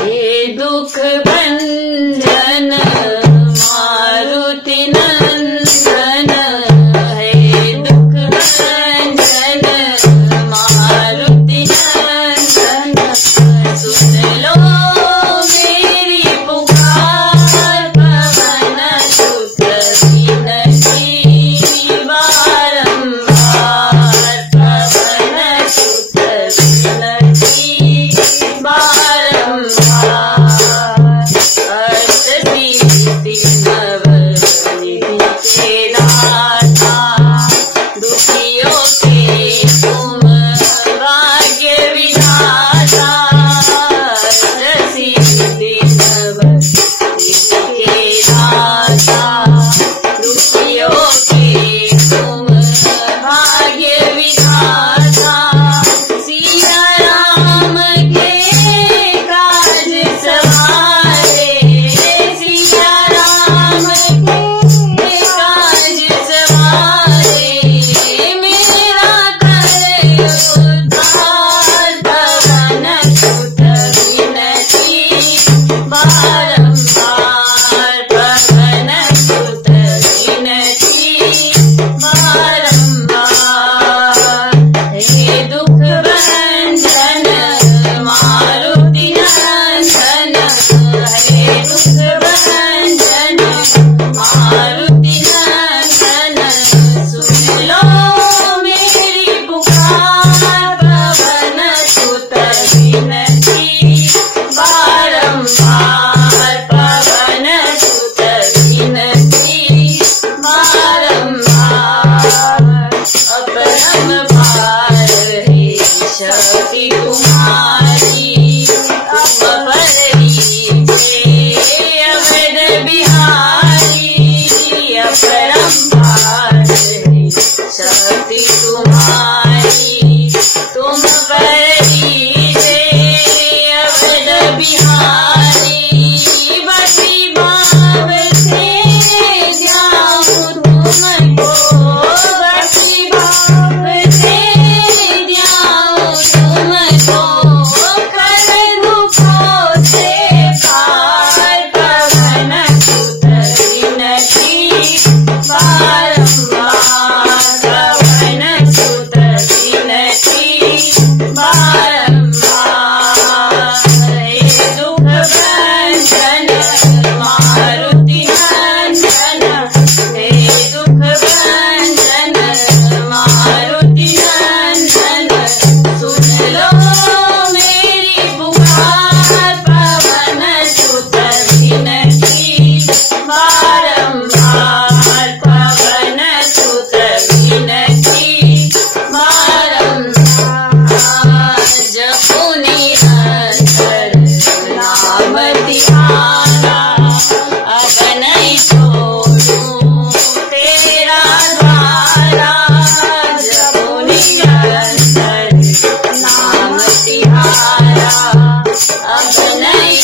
हे दुख भंजन मारुति नंदन, हे दुख भंजन मारुति नंदन, सुन लो मेरी पुकार पवन सुत विनती बारंबार, पवन सुत विनती बारंबार। अष्टसिद्धि नवनिधि के दाता, दुखियों के तुम भाग्य विधाता। अष्टसिद्धि नवनिधि के दाता, दुखियों के तुम भाग्य विधाता। सिया राम के काज सवारे, सिया राम के काज सवारे, मेरा करे उद्धार पवन सुत विनती बारंबार, पवन सुत विनती बारंबार। हे दुख भंजन मारुति नंदन, हे दुख भंजन मारुति नंदन, सुन लो मेरी पुकार पवन सुत विनती बारंबार, पवन सुत विनती बारंबार। अपरम पार हे शक्ति तुम्हारी, तुम परी थे अवध बिहारी। अपरम पार हे शक्ति तुम्हारी, तुम परी थे अवध बिहारी। बसी बाब से जाऊं तुमको, बसी बाब से जाऊं तुमको, कर दुखों से पार पवन सुत विनती बारंबार, पवन सुत विनती बारंबार। हे दुख भंजन मारुति नंदन, हे दुख भंजन मारुति नंदन, सुन लो मेरी पुकार पवन सुत विनती बारंबार, पवन सुत विनती बारंबार। जपो निरंतर नाम तिहारा, अब नहीं छोड़ूं तेरा द्वारा। जपो निरंतर नाम तिहारा, अब नहीं